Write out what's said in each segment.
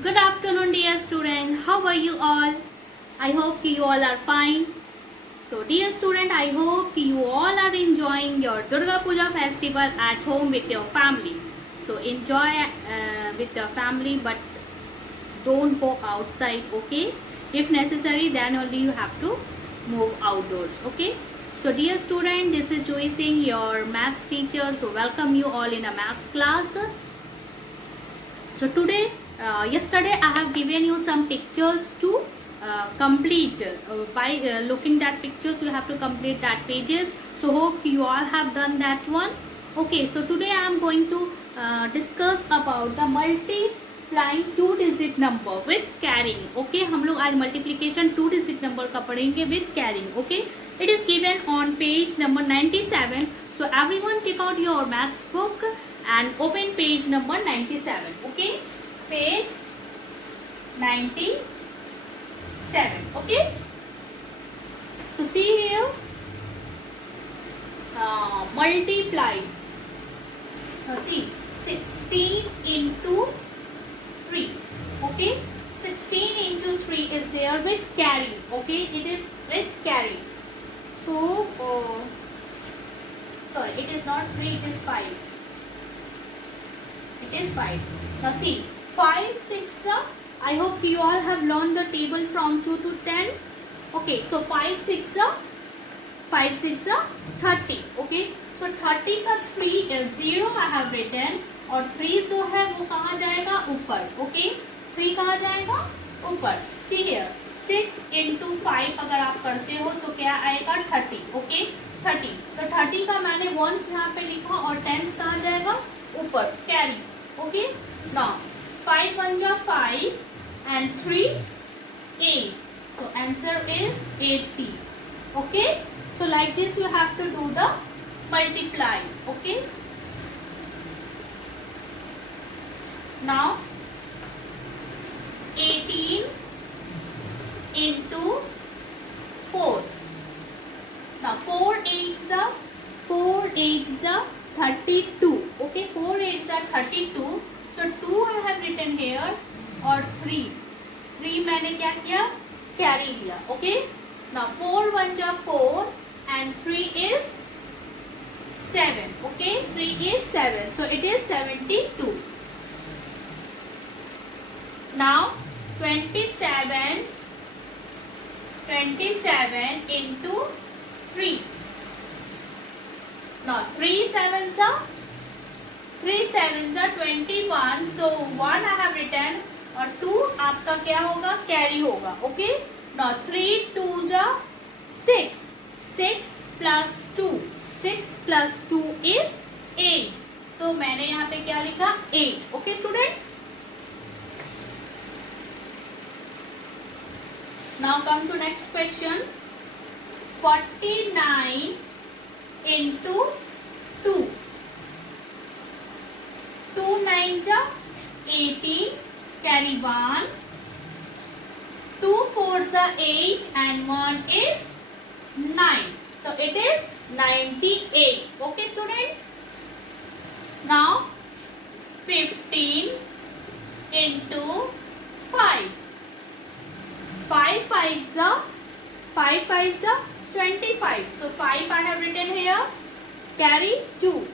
Good afternoon, dear student. How are you all? I hope you all are fine. So, dear student, I hope you all are enjoying your Durga Puja festival at home with your family. So, enjoy with your family, but don't go outside, okay? If necessary, then only you have to move outdoors, okay? So, dear student, this is Joy Singh, your maths teacher. So, welcome you all in a maths class. So today, yesterday I have given you some pictures to complete. By looking at pictures, you have to complete that pages. So hope you all have done that one. Okay, so today I am going to discuss about the multiplying two digit number with carrying. Okay, हम लोग आज multiplication two digit number का पढ़ेंगे with carrying. Okay, it is given on page number 97. So everyone check out your maths book and open page number 97. Okay, page 97. Okay, so see here, multiply. Now see, 16 into 3. Okay, 16 into 3 is there with carry. Okay, it is with carry. So sorry, it is not 3, it is 5. It is 5. Now see, 5, 6, I hope you all have learned the table from 2 to 10. Okay, so 5, 6, 30. Okay, so 30 का 3 is 0 I have written, और 3 जो है वो कहाँ जाएगा, ऊपर. Okay, 3 कहाँ जाएगा, ऊपर. See here, 6 into 5 अगर आप करते हो तो क्या आएगा, 30. Okay, 30. तो 30 का मैंने ones यहाँ पे लिखा और tens कहाँ जाएगा, ऊपर, carry. Okay, now 5 1 ja 5 and 3 8. So answer is 80. Okay, so like this you have to do the multiply. Okay, now 18 into 4. Now 4 8s are 32. Okay, 4 8s are 32. So 2 I have written here और 3 मैंने क्या किया, carry किया. Okay, now 4 1 ja 4 and 3 is 7. Okay, 3 is 7. So it is 72. Now 27 into 3. Now 3 7s are 21. So 1 I have written और 2 आपका क्या होगा, carry होगा. Okay, now 3 2 ja 6. 6 plus 2 is 8. So मैंने यहाँ पे क्या लिखा, 8. Okay student, now come to next question. 49 into 2. 2 9s are 18, carry 1. 2 4s are 8 and 1 is 9. So it is 98. Okay student, now 15 into 5. 5 5s are 25. So 5 I have written here, carry 2.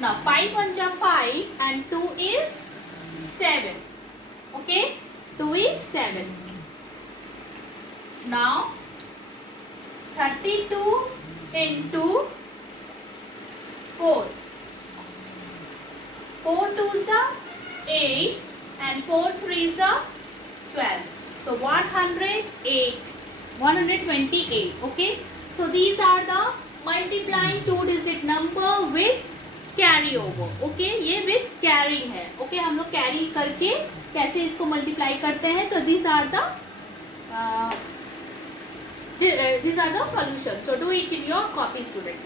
Now 5 1 ja 5 and 2 is 7. Okay, 2 is 7. Now 32 into 4. 4 2s are 8 and 4 3s are 12. So 128. Okay, so these are the multiplying two digit number with carry over. Okay, ये with carry है. Okay, हम लोग carry करके कैसे इसको multiply करते हैं, तो these are the solution. So do it in your copy student.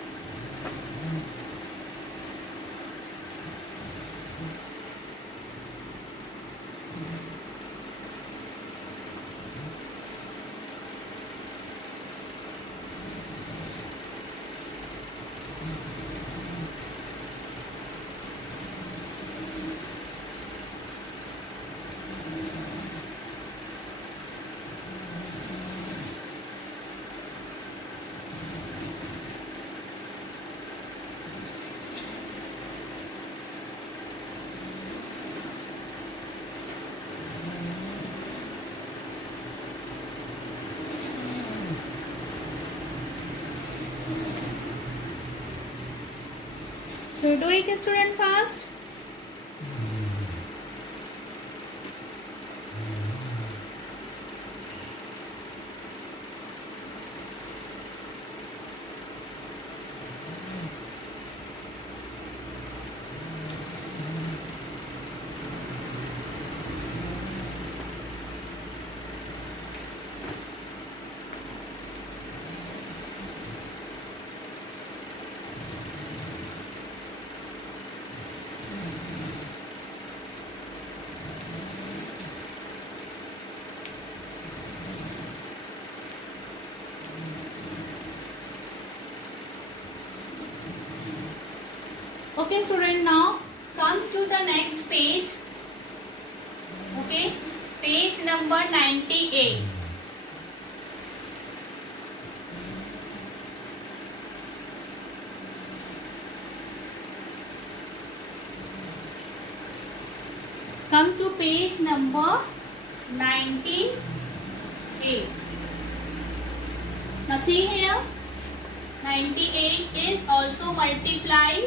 So do it student fast. Okay student, now come to the next page. Okay, page number 98. Come to page number 98. Now see here, 98 is also multiply.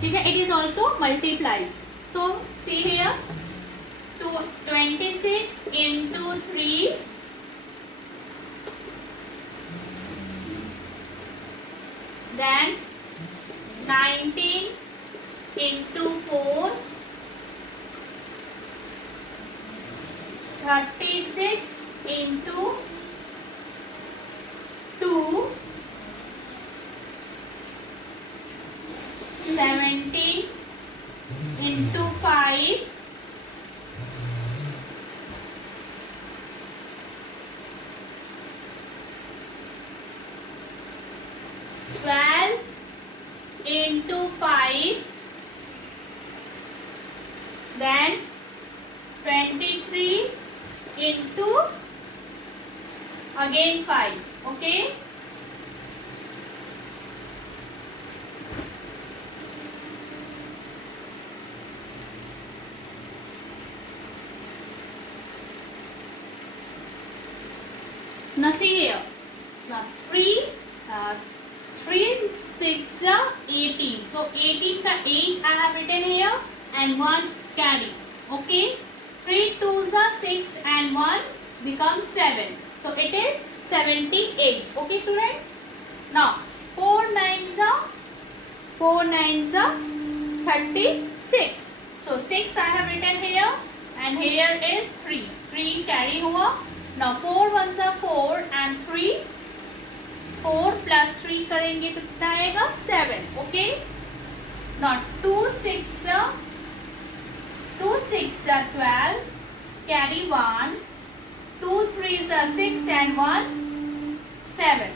ठीक है, it is also multiply. So see here, 26 into 3 then 19 into 4 36 into 2 17 into 5 12 into 5 then 23 into again 5. Okay, now see here, now 3 6 18. So 18 का 8 I have written here and 1 carry. Okay, 3 2s are 6 and 1 becomes 7. So it is 78. Okay student. Now 4 9s are 36. So 6 I have written here and here is 3. 3 carry हुआ. Now 4 1s are 4 and 3. 4 plus 3 करेंगे तो कितना आएगा 7. Okay. Now 2 6 are 12. Carry 1. 2 3s are 6 and 1 7.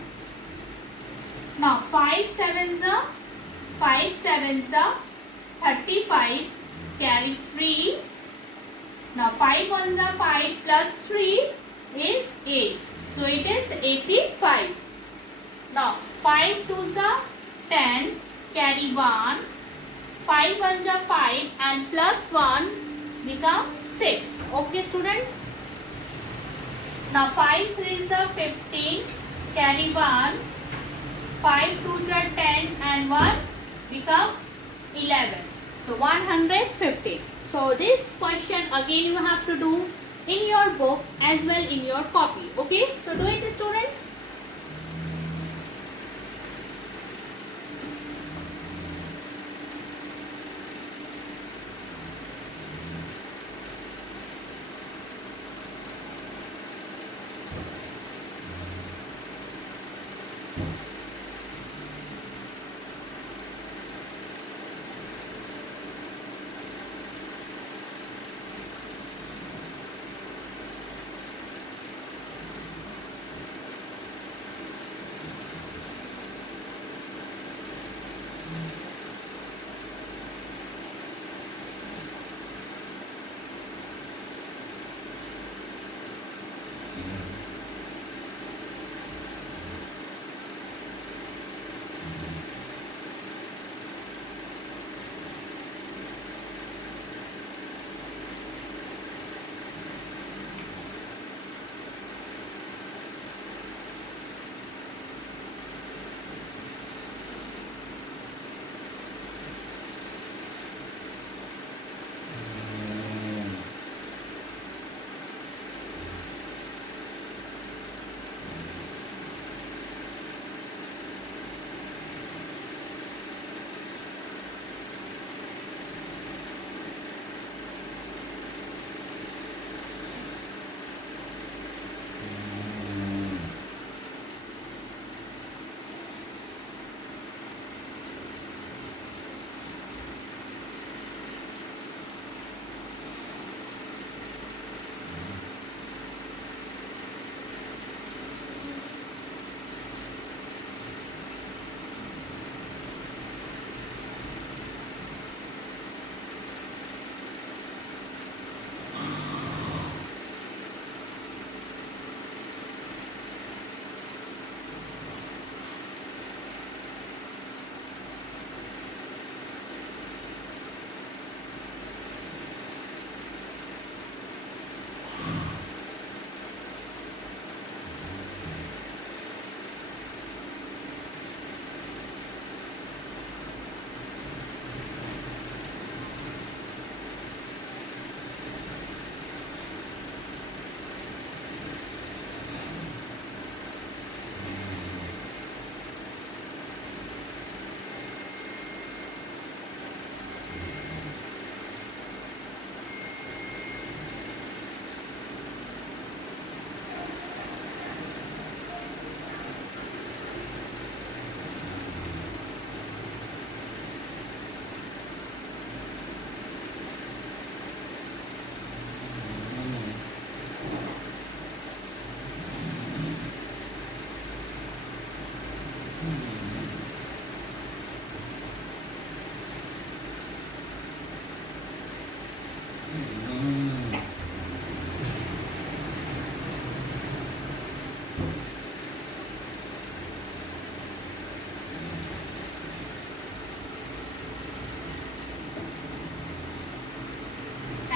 Now 5 7s are 35. Carry 3. Now 5 1s are 5 plus 3 is 8. So it is 85. Now 5 2s are 10. Carry 1. 5 1s are 5 and plus 1 become 6. Okay student. Now 5 3s are 15. Carry 1. 5 2s are 10 and 1 become 11. So 150. So this question again you have to do in your book as well in your copy. Okay, so do it student.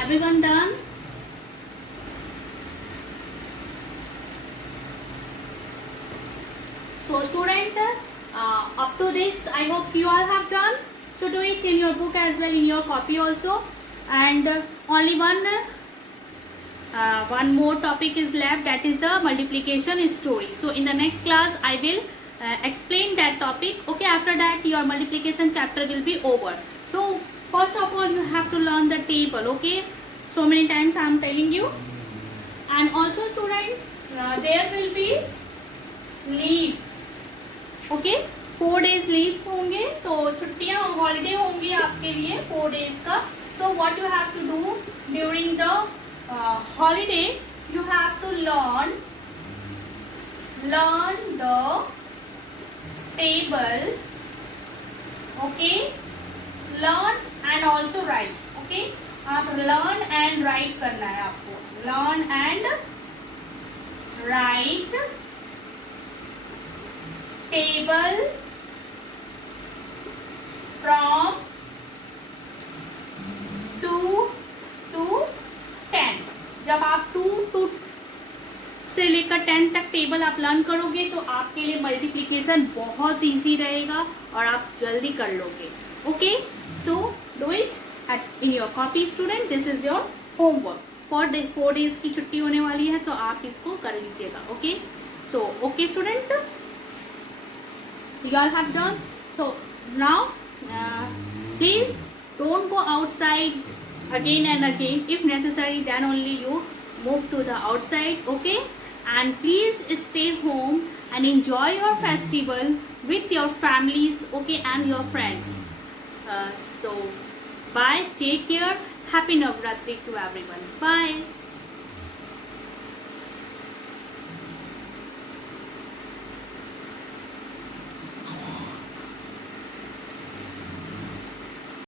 Everyone done? So student, up to this I hope you all have done. So do it in your book as well, in your copy also. And only one more topic is left, that is the multiplication story. So in the next class I will explain that topic. Okay, after that your multiplication chapter will be over. So first of all you have to learn the table. Okay, so many times I am telling you. And also student, there will be leave. Okay 4 days leaves होंगे, तो छुट्टियां holiday होंगी आपके लिए 4 days का. So what you have to do during the holiday, you have to learn the table. Okay, learn and also write. Okay, आप learn and write करना है आपको. Learn and write table from 2 to 10. जब आप 2 से लेकर 10 तक टेबल आप लर्न करोगे तो आपके लिए मल्टीप्लिकेशन बहुत इजी रहेगा और आप जल्दी कर लोगे. Okay, so do it in your copy student. This is your homework for 4 days की छुट्टी होने वाली है, तो आप इसको कर लीजिएगा. Okay, so okay student, you all have done. So now please don't go outside again and again. If necessary, then only you move to the outside. Okay, and please stay home and enjoy your festival with your families. Okay, and your friends. So bye, take care, happy Navratri to everyone. Bye.